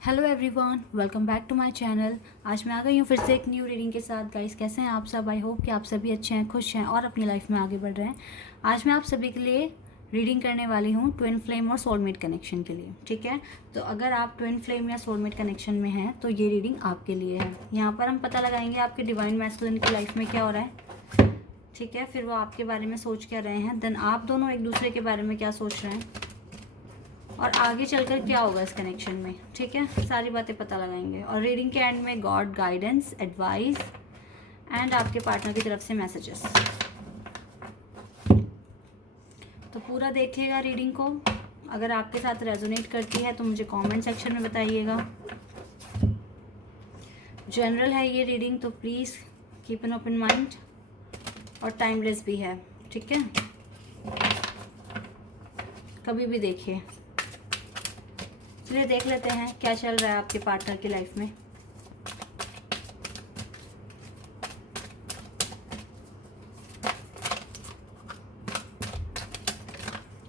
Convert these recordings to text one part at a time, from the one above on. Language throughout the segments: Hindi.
Hello everyone, welcome back to my channel. आज मैं आ गई हूँ फिर से एक न्यू रीडिंग के साथ। गाइस, कैसे हैं आप सब? आई होप कि आप सभी अच्छे हैं, खुश हैं और अपनी लाइफ में आगे बढ़ रहे हैं। आज मैं आप सभी के लिए रीडिंग करने वाली हूँ ट्विन फ्लेम और सोलमेट कनेक्शन के लिए। ठीक है, तो अगर आप ट्विन फ्लेम या सोलमेट कनेक्शन में हैं तो ये रीडिंग आपके लिए है। यहाँ पर हम पता लगाएंगे आपके डिवाइन मैस्कुलिन की लाइफ में क्या हो रहा है। ठीक है, फिर वो आपके बारे में सोच क्या रहे हैं, देन आप दोनों एक दूसरे के बारे में क्या सोच रहे हैं और आगे चलकर क्या होगा इस कनेक्शन में। ठीक है, सारी बातें पता लगाएंगे और रीडिंग के एंड में गॉड गाइडेंस, एडवाइस एंड आपके पार्टनर की तरफ से मैसेजेस। तो पूरा देखिएगा रीडिंग को। अगर आपके साथ रेजोनेट करती है तो मुझे कमेंट सेक्शन में बताइएगा। जनरल है ये रीडिंग, तो please keep an open mind और टाइमलेस भी है। ठीक है, कभी भी देखिए। चलिए देख लेते हैं क्या चल रहा है आपके पार्टनर की लाइफ में।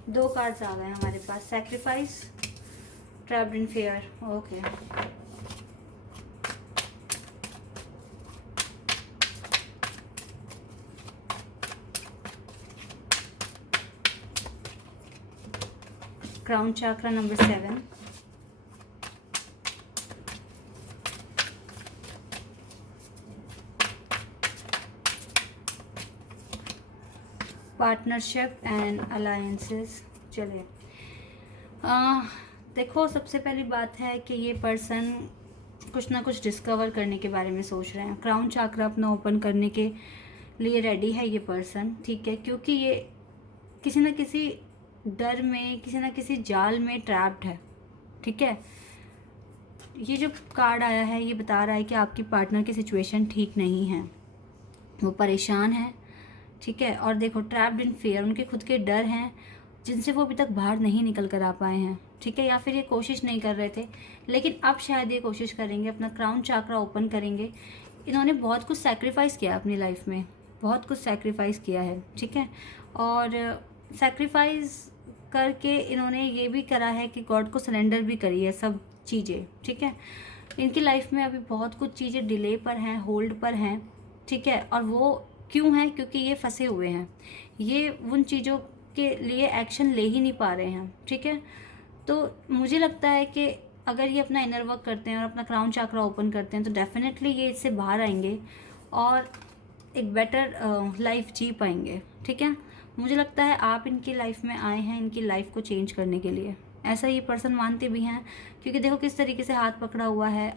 दो कार्ड्स आ गए हमारे पास, sacrifice, trapped in fear. Okay, crown chakra number 7, partnership and alliances. चलिए देखो, सबसे पहली बात है कि ये पर्सन कुछ ना कुछ डिस्कवर करने के बारे में सोच रहे हैं। क्राउन चक्रा अपना ओपन करने के लिए रेडी है ये पर्सन। ठीक है, क्योंकि ये किसी न किसी डर में, किसी न किसी जाल में ट्रैप्ड है। ठीक है, ये जो कार्ड आया है ये बता रहा है कि आपकी पार्टनर की सिचुएशन ठीक नहीं है, वो परेशान है। ठीक है, और देखो ट्रैप्ड इन फियर, उनके खुद के डर हैं जिनसे वो अभी तक बाहर नहीं निकल कर आ पाए हैं। ठीक है, या फिर ये कोशिश नहीं कर रहे थे, लेकिन अब शायद ये कोशिश करेंगे, अपना क्राउन चक्रा ओपन करेंगे। इन्होंने बहुत कुछ सैक्रिफाइस किया अपनी लाइफ में, बहुत कुछ सैक्रिफाइस किया है। ठीक है, और सैक्रिफाइस करके इन्होंने ये भी करा है कि गॉड को सरेंडर भी करी है सब चीज़ें। ठीक है, इनकी लाइफ में अभी बहुत कुछ चीज़ें डिले पर हैं, होल्ड पर हैं। ठीक है, और वो क्यों है? क्योंकि ये फंसे हुए हैं, ये उन चीज़ों के लिए एक्शन ले ही नहीं पा रहे हैं। ठीक है, तो मुझे लगता है कि अगर ये अपना इनर वर्क करते हैं और अपना क्राउन चक्रा ओपन करते हैं तो डेफिनेटली ये इससे बाहर आएंगे और एक बेटर लाइफ जी पाएंगे। ठीक है, मुझे लगता है आप इनकी लाइफ में आए हैं इनकी लाइफ को चेंज करने के लिए, ऐसा ये पर्सन मानते भी हैं। क्योंकि देखो किस तरीके से हाथ पकड़ा हुआ है,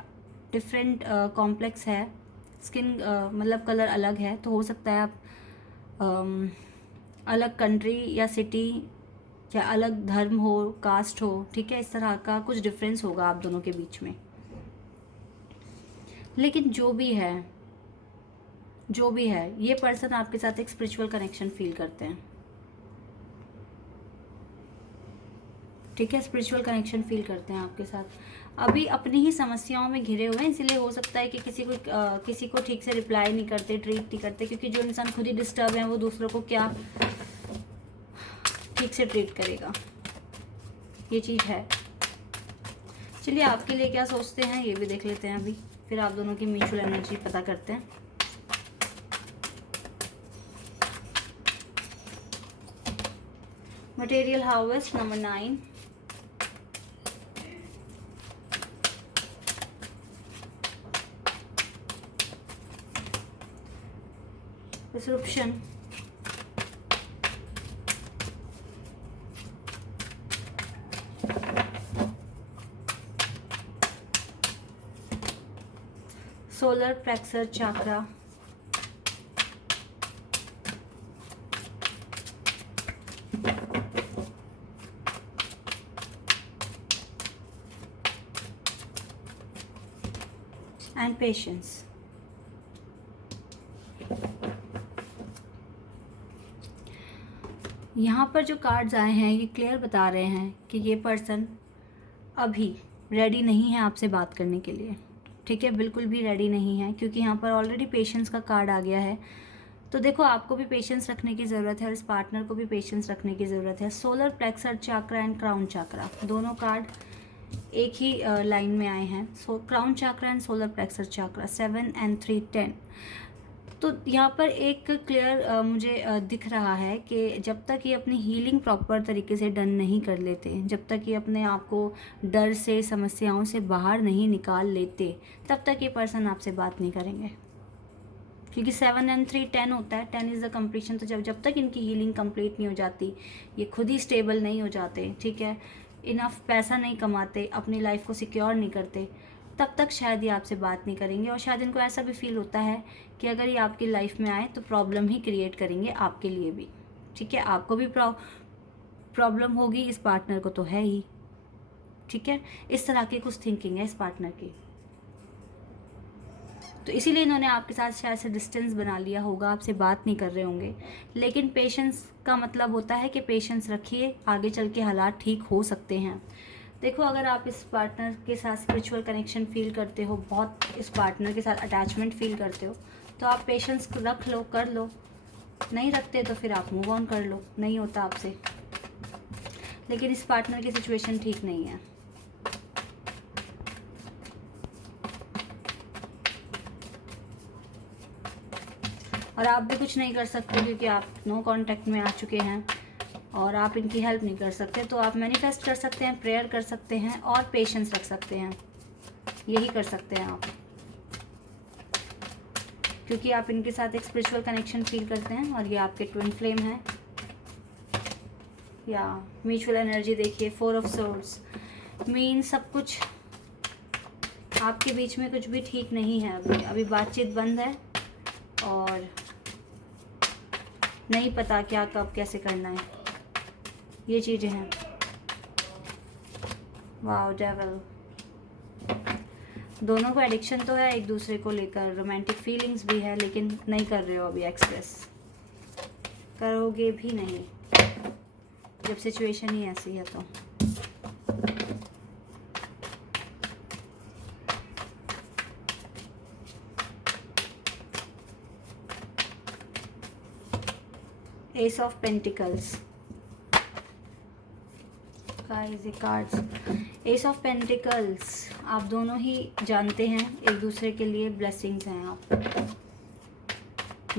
डिफरेंट कॉम्प्लेक्स है, स्किन मतलब कलर अलग है, तो हो सकता है आप अलग कंट्री या सिटी या अलग धर्म हो, कास्ट हो। ठीक है, इस तरह का कुछ डिफरेंस होगा आप दोनों के बीच में। लेकिन जो भी है, जो भी है, ये पर्सन आपके साथ एक स्पिरिचुअल कनेक्शन फील करते हैं। ठीक है, स्पिरिचुअल कनेक्शन फील करते हैं आपके साथ। अभी अपनी ही समस्याओं में घिरे हुए हैं, इसीलिए हो सकता है कि किसी को ठीक से रिप्लाई नहीं करते, ट्रीट नहीं करते, क्योंकि जो इंसान खुद ही डिस्टर्ब है वो दूसरों को क्या ठीक से ट्रीट करेगा, ये चीज़ है। चलिए आपके लिए क्या सोचते हैं ये भी देख लेते हैं अभी, फिर आप दोनों की म्यूचुअल एनर्जी पता करते हैं। Material harvest number 9, disruption, solar plexus chakra, and patience. यहाँ पर जो कार्ड्स आए हैं ये क्लियर बता रहे हैं कि ये पर्सन अभी रेडी नहीं है आपसे बात करने के लिए। ठीक है, बिल्कुल भी रेडी नहीं है, क्योंकि यहाँ पर ऑलरेडी पेशेंस का कार्ड आ गया है। तो देखो आपको भी पेशेंस रखने की ज़रूरत है और इस पार्टनर को भी पेशेंस रखने की ज़रूरत है। Solar plexus chakra and crown chakra, दोनों कार्ड एक ही लाइन में आए हैं। So crown chakra and solar plexus chakra 7 and 3 10। तो यहाँ पर एक क्लियर मुझे दिख रहा है कि जब तक ये अपनी हीलिंग प्रॉपर तरीके से डन नहीं कर लेते, जब तक ये अपने आप को डर से, समस्याओं से बाहर नहीं निकाल लेते, तब तक ये पर्सन आपसे बात नहीं करेंगे। क्योंकि 7 and 3 10 होता है, 10 इज़ द कंप्लीशन। तो जब तक इनकी हीलिंग कंप्लीट नहीं हो जाती, ये खुद ही स्टेबल नहीं हो जाते, ठीक है, इनफ पैसा नहीं कमाते, अपनी लाइफ को सिक्योर नहीं करते, तब तक शायद ये आपसे बात नहीं करेंगे। और शायद इनको ऐसा भी फील होता है कि अगर ये आपकी लाइफ में आए तो प्रॉब्लम ही क्रिएट करेंगे आपके लिए भी, ठीक है। आपको भी प्रॉब्लम होगी, इस पार्टनर को तो है ही, ठीक है। इस तरह की कुछ थिंकिंग है इस पार्टनर की। तो इसीलिए इन्होंने आपके साथ शायद से डिस्टेंस बना लिया होगा, आपसे बात नहीं कर रहे होंगे। लेकिन पेशेंस का मतलब होता है कि पेशेंस रखिए, आगे चल के हालात ठीक हो सकते हैं। देखो, अगर आप इस पार्टनर के साथ स्पिरिचुअल कनेक्शन फील करते हो, बहुत इस पार्टनर के साथ अटैचमेंट फील करते हो, तो आप पेशेंस रख लो, कर लो। नहीं रखते तो फिर आप मूव ऑन कर लो, नहीं होता आपसे। लेकिन इस पार्टनर की सिचुएशन ठीक नहीं है। और आप भी कुछ नहीं कर सकते क्योंकि आप नो कांटेक्ट में आ चुके हैं और आप इनकी हेल्प नहीं कर सकते। तो आप मैनिफेस्ट कर सकते हैं, प्रेयर कर सकते हैं और पेशेंस रख सकते हैं, यही कर सकते हैं आप। क्योंकि आप इनके साथ एक स्पिरिचुअल कनेक्शन फील करते हैं और ये आपके ट्विन फ्लेम हैं, या म्यूचुअल एनर्जी देखिए। 4 of Swords मीन सब कुछ आपके बीच में कुछ भी ठीक नहीं है। अभी बातचीत बंद है और नहीं पता क्या, कब, कैसे करना है, ये चीज़ें हैं। Wow, devil. दोनों को एडिक्शन तो है एक दूसरे को लेकर, रोमांटिक फीलिंग्स भी है, लेकिन नहीं कर रहे हो अभी एक्सप्रेस, करोगे भी नहीं जब सिचुएशन ही ऐसी है। तो एस ऑफ पेंटिकल्स, गाइस ये कार्ड्स। एस ऑफ पेंटिकल्स, आप दोनों ही जानते हैं एक दूसरे के लिए ब्लेसिंग्स हैं। आप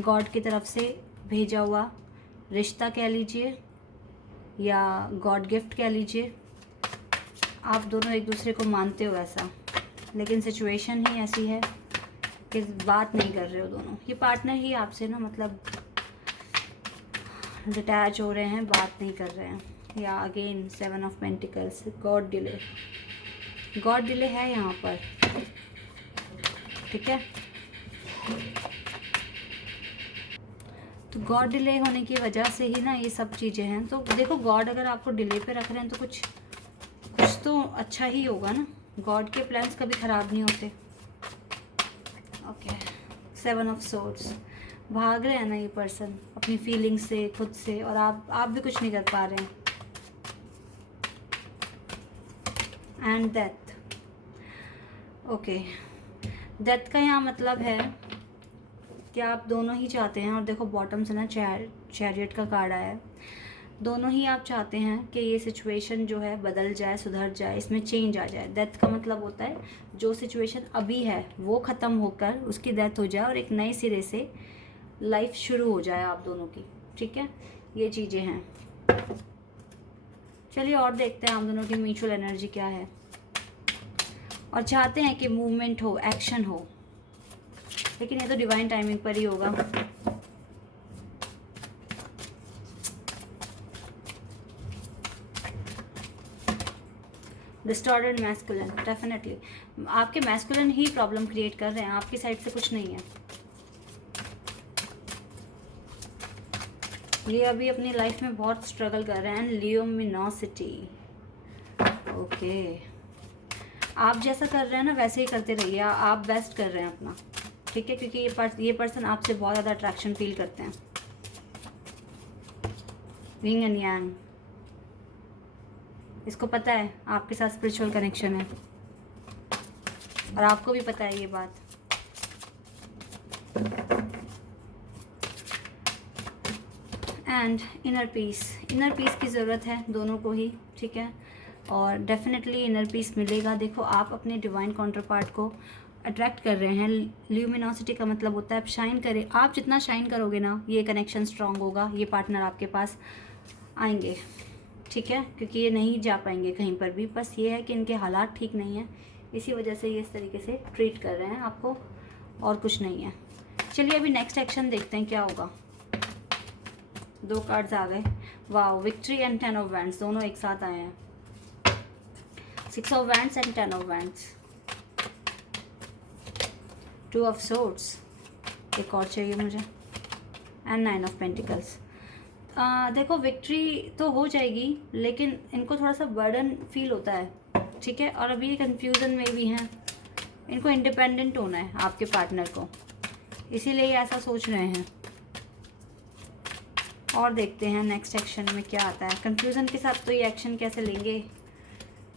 गॉड की तरफ से भेजा हुआ रिश्ता कह लीजिए या गॉड गिफ्ट कह लीजिए। आप दोनों एक दूसरे को मानते हो ऐसा, लेकिन सिचुएशन ही ऐसी है कि बात नहीं कर रहे हो दोनों। ये पार्टनर ही आपसे ना मतलब डिटैच हो रहे हैं, बात नहीं कर रहे हैं। या again 7 of Pentacles, God delay. God delay है यहाँ पर, ठीक है। तो गॉड डिले होने की वजह से ही ना ये सब चीज़ें हैं। तो देखो, गॉड अगर आपको डिले पे रख रहे हैं तो कुछ तो अच्छा ही होगा ना। गॉड के प्लान्स कभी ख़राब नहीं होते। ओके, 7 of Swords, भाग रहे हैं ना ये पर्सन अपनी फीलिंग्स से, खुद से, और आप भी कुछ नहीं कर पा रहे हैं। And death. ओके, डेथ का यहाँ मतलब है कि आप दोनों ही चाहते हैं, और देखो बॉटम से ना चैरियट का कार्ड आया है। दोनों ही आप चाहते हैं कि ये सिचुएशन जो है बदल जाए, सुधर जाए, इसमें चेंज आ जाए। डेथ का मतलब होता है जो सिचुएशन अभी है वो ख़त्म होकर उसकी डेथ हो जाए और एक नए सिरे से लाइफ शुरू हो जाए आप दोनों की, ठीक है। ये चीज़ें हैं। चलिए और देखते हैं आप दोनों की म्यूचुअल एनर्जी क्या है। और चाहते हैं कि मूवमेंट हो, एक्शन हो, लेकिन ये तो डिवाइन टाइमिंग पर ही होगा। डिस्टॉर्टेड मैस्कुलिन, डेफिनेटली आपके मैस्कुलिन ही प्रॉब्लम क्रिएट कर रहे हैं, आपकी साइड से कुछ नहीं है। ये अभी अपनी लाइफ में बहुत स्ट्रगल कर रहे हैं। ल्यूमिनोसिटी, ओके, आप जैसा कर रहे हैं ना वैसे ही करते रहिए, आप बेस्ट कर रहे हैं अपना, ठीक है। क्योंकि ये पर्सन आपसे बहुत ज़्यादा अट्रैक्शन फील करते हैं। यिंग एंड यांग, इसको पता है आपके साथ स्पिरिचुअल कनेक्शन है और आपको भी पता है ये बात। And inner peace, inner peace की ज़रूरत है दोनों को ही, ठीक है। और डेफिनेटली इनर पीस मिलेगा। देखो आप अपने डिवाइन काउंटर पार्ट को अट्रैक्ट कर रहे हैं। ल्यूमिनोसिटी का मतलब होता है आप शाइन करें। आप जितना शाइन करोगे ना, ये कनेक्शन स्ट्रांग होगा, ये पार्टनर आपके पास आएंगे, ठीक है, क्योंकि ये नहीं जा पाएंगे कहीं पर भी। बस ये है कि इनके हालात ठीक नहीं है, इसी वजह से ये इस तरीके से ट्रीट कर रहे हैं आपको, और कुछ नहीं है। चलिए अभी नेक्स्ट एक्शन देखते हैं क्या होगा। 2 कार्ड्स आ गए। वाह, विक्ट्री एंड 10 ऑफ वैंड्स दोनों एक साथ आए हैं। 6 of wands and 10 of wands, 2 of swords, एक और चाहिए मुझे, एंड 9 ऑफ पेंटिकल्स। देखो विक्ट्री तो हो जाएगी, लेकिन इनको थोड़ा सा बर्डन फील होता है, ठीक है, और अभी कंफ्यूजन में भी हैं। इनको इंडिपेंडेंट होना है आपके पार्टनर को, इसीलिए ऐसा सोच रहे हैं। और देखते हैं नेक्स्ट एक्शन में क्या आता है। कंफ्यूजन के साथ तो ये एक्शन कैसे लेंगे।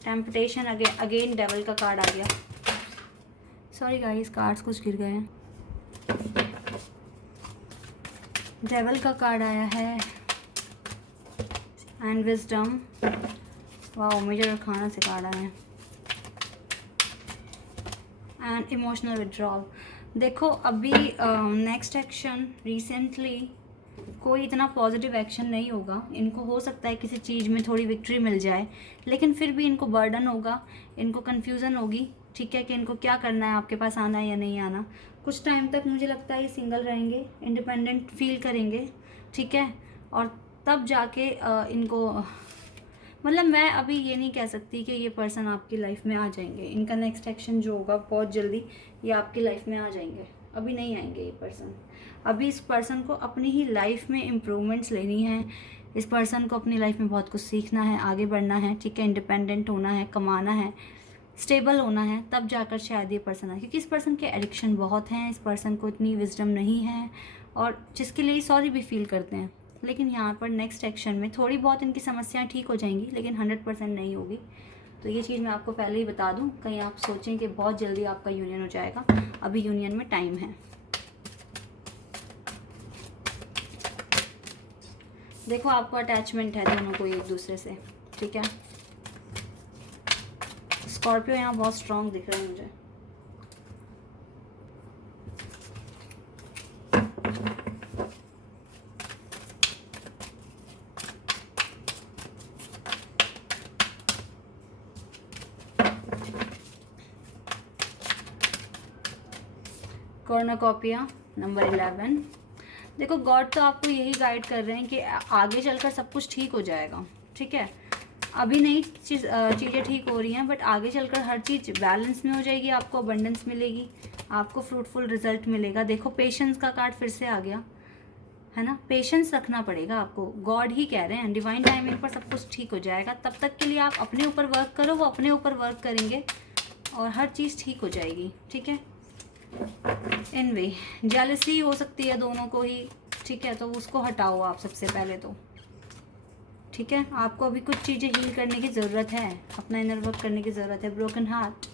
टेम्पटेशन, अगेन डेवल का कार्ड आ गया। सॉरी गाइस, कार्ड्स कुछ गिर गए हैं। डेवल का कार्ड आया है एंड विजडम। वाह, मेजर खाना से कार्ड आया है एंड इमोशनल विड्रॉल। देखो अभी नेक्स्ट एक्शन रिसेंटली कोई इतना पॉजिटिव एक्शन नहीं होगा। इनको हो सकता है किसी चीज़ में थोड़ी विक्ट्री मिल जाए, लेकिन फिर भी इनको बर्डन होगा, इनको कन्फ्यूज़न होगी, ठीक है, कि इनको क्या करना है, आपके पास आना है या नहीं आना। कुछ टाइम तक मुझे लगता है ये सिंगल रहेंगे, इंडिपेंडेंट फील करेंगे, ठीक है, और तब जाके इनको, मतलब मैं अभी ये नहीं कह सकती कि ये पर्सन आपकी लाइफ में आ जाएंगे। इनका नेक्स्ट एक्शन जो होगा बहुत जल्दी ये आपकी लाइफ में आ जाएंगे, अभी नहीं आएंगे ये पर्सन। अभी इस पर्सन को अपनी ही लाइफ में इम्प्रूवमेंट्स लेनी है, इस पर्सन को अपनी लाइफ में बहुत कुछ सीखना है, आगे बढ़ना है, ठीक है, इंडिपेंडेंट होना है, कमाना है, स्टेबल होना है, तब जाकर शायद ये पर्सन आए। क्योंकि इस पर्सन के एडिक्शन बहुत हैं, इस पर्सन को इतनी विजडम नहीं है, और जिसके लिए सॉरी भी फील करते हैं। लेकिन यहाँ पर नेक्स्ट एक्शन में थोड़ी बहुत इनकी समस्याएं ठीक हो जाएंगी, लेकिन 100% नहीं होगी। तो ये चीज़ मैं आपको पहले ही बता दूं, कहीं आप सोचें कि बहुत जल्दी आपका यूनियन हो जाएगा। अभी यूनियन में टाइम है। देखो आपको अटैचमेंट है दोनों को एक दूसरे से, ठीक है। स्कॉर्पियो यहाँ बहुत स्ट्रांग दिख रहा है मुझे। Cornucopia number 11। देखो गॉड तो आपको यही गाइड कर रहे हैं कि आगे चलकर सब कुछ ठीक हो जाएगा, ठीक है। अभी नहीं चीज़ें ठीक हो रही हैं, बट आगे चलकर हर चीज़ बैलेंस में हो जाएगी, आपको अबंडेंस मिलेगी, आपको फ्रूटफुल रिजल्ट मिलेगा। देखो पेशेंस का कार्ड फिर से आ गया है ना, पेशेंस रखना पड़ेगा आपको। गॉड ही कह रहे हैं डिवाइन टाइमिंग पर सब कुछ ठीक हो जाएगा। तब तक के लिए आप अपने ऊपर वर्क करो, वो अपने ऊपर वर्क करेंगे और हर चीज़ ठीक हो जाएगी, ठीक है। एनवे जेलसी हो सकती है दोनों को ही, ठीक है, तो उसको हटाओ आप सबसे पहले तो, ठीक है। आपको अभी कुछ चीज़ें हील करने की ज़रूरत है, अपना इनर वर्क करने की ज़रूरत है। ब्रोकन हार्ट,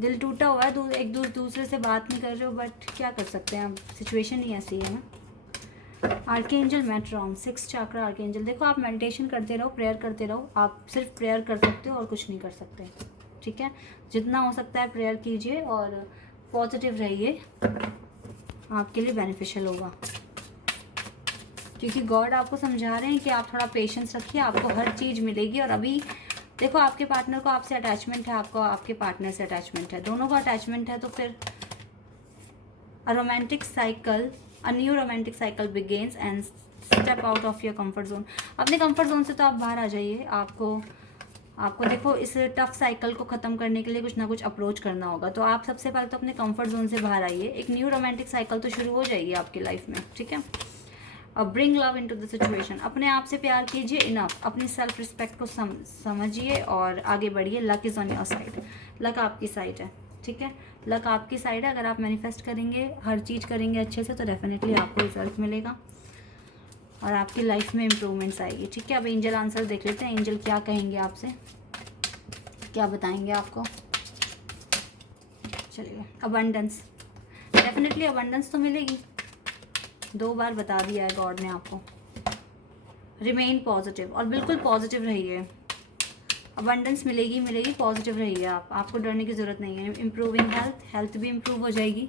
दिल टूटा हुआ है, एक दूसरे से बात नहीं कर रहे हो, बट क्या कर सकते हैं, अब सिचुएशन ही ऐसी है ना। आर्कएंजल मेट्रॉन, 6 चक्र आर्कएंजल। देखो आप मेडिटेशन करते रहो, प्रेयर करते रहो, आप सिर्फ प्रेयर कर सकते हो और कुछ नहीं कर सकते, ठीक है। जितना हो सकता है प्रेयर कीजिए और पॉजिटिव रहिए, आपके लिए बेनिफिशियल होगा। क्योंकि गॉड आपको समझा रहे हैं कि आप थोड़ा पेशेंस रखिए, आपको हर चीज़ मिलेगी। और अभी देखो आपके पार्टनर को आपसे अटैचमेंट है, आपको आपके पार्टनर से अटैचमेंट है, दोनों को अटैचमेंट है, तो फिर a romantic cycle, a new romantic cycle begins and step out of your comfort zone. अपने कंफर्ट जोन से तो आप बाहर आ जाइए। आपको देखो इस टफ साइकिल को ख़त्म करने के लिए कुछ ना कुछ अप्रोच करना होगा, तो आप सबसे पहले तो अपने कंफर्ट जोन से बाहर आइए। एक न्यू रोमांटिक साइकिल तो शुरू हो जाएगी आपकी लाइफ में, ठीक है। अब bring love into the situation, अपने आप से प्यार कीजिए, इनफ, अपनी सेल्फ रिस्पेक्ट को समझिए और आगे बढ़िए। Luck is on your side, luck आपकी साइड है, ठीक है। लक आपकी साइड है। अगर आप मैनिफेस्ट करेंगे, हर चीज़ करेंगे अच्छे से, तो डेफिनेटली आपको रिजल्ट मिलेगा और आपकी लाइफ में इम्प्रूवमेंट्स आएगी, ठीक है। अब एंजल आंसर देख लेते हैं, एंजल क्या कहेंगे आपसे, क्या बताएंगे आपको। चलिए, अबंडेंस, डेफिनेटली अबंडेंस तो मिलेगी, 2 बार बता दिया है गॉड ने आपको। रिमेन पॉजिटिव, और बिल्कुल पॉजिटिव रहिए, अबंडेंस मिलेगी मिलेगी, पॉजिटिव रहिए आप, आपको डरने की ज़रूरत नहीं है। इम्प्रूविंग हेल्थ, हेल्थ भी इम्प्रूव हो जाएगी।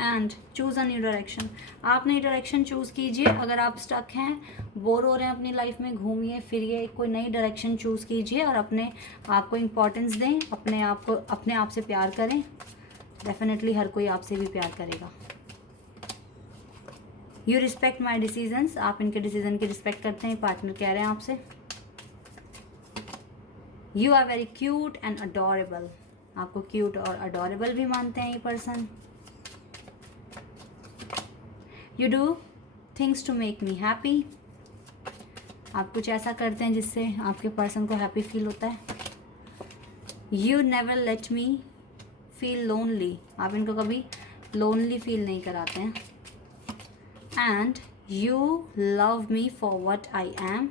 And choose a new direction, आप नई डायरेक्शन चूज़ कीजिए। अगर आप स्टक हैं, बोर हो रहे हैं अपनी लाइफ में, घूमिए फिरिए, कोई नई डायरेक्शन चूज़ कीजिए और अपने आप को इम्पोर्टेंस दें, अपने आप से प्यार करें। डेफिनेटली हर कोई आपसे भी प्यार करेगा। यू रिस्पेक्ट माई डिसीजंस, आप इनके डिसीजन की रिस्पेक्ट करते हैं, पार्टनर कह रहे हैं आपसे। You are very cute and adorable, आपको क्यूट और अडोरेबल भी मानते हैं ये person. You do things to make me happy, आप कुछ ऐसा करते हैं जिससे आपके पर्सन को हैप्पी फील होता है। You never let me feel lonely, आप इनको कभी लोनली फील नहीं कराते हैं। And you love me for what I am,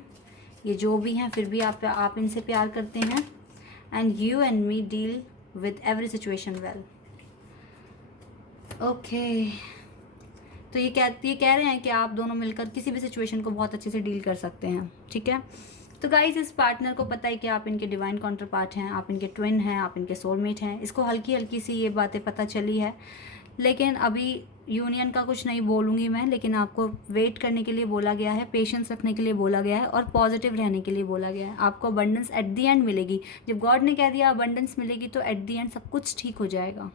ये जो भी हैं फिर भी आप इनसे प्यार करते हैं। And you and me deal with every situation well. Okay, तो ये कह रहे हैं कि आप दोनों मिलकर किसी भी सिचुएशन को बहुत अच्छे से डील कर सकते हैं, ठीक है। तो गाइस, इस पार्टनर को पता है कि आप इनके डिवाइन काउंटर पार्ट हैं, आप इनके ट्विन हैं, आप इनके सोलमेट हैं। इसको हल्की हल्की सी ये बातें पता चली है, लेकिन अभी यूनियन का कुछ नहीं बोलूँगी मैं, लेकिन आपको वेट करने के लिए बोला गया है, पेशेंस रखने के लिए बोला गया है और पॉजिटिव रहने के लिए बोला गया है। आपको अबंडेंस एट दी एंड मिलेगी। जब गॉड ने कह दिया अबंडेंस मिलेगी तो एट दी एंड सब कुछ ठीक हो जाएगा,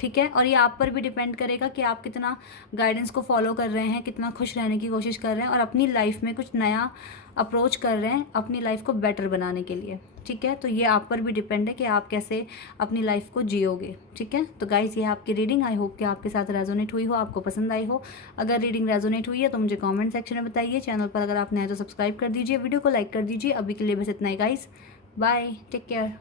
ठीक है। और ये आप पर भी डिपेंड करेगा कि आप कितना गाइडेंस को फॉलो कर रहे हैं, कितना खुश रहने की कोशिश कर रहे हैं और अपनी लाइफ में कुछ नया अप्रोच कर रहे हैं अपनी लाइफ को बेटर बनाने के लिए, ठीक है। तो ये आप पर भी डिपेंड है कि आप कैसे अपनी लाइफ को जियोगे, ठीक है। तो गाइस, ये आपकी रीडिंग, आई होप कि आपके साथ रेजोनेट हुई हो, आपको पसंद आई हो। अगर रीडिंग रेजोनेट हुई है तो मुझे कमेंट सेक्शन में बताइए। चैनल पर अगर आप नए हैं तो सब्सक्राइब कर दीजिए, वीडियो को लाइक कर दीजिए। अभी के लिए बस इतना ही गाइस, बाय, टेक केयर।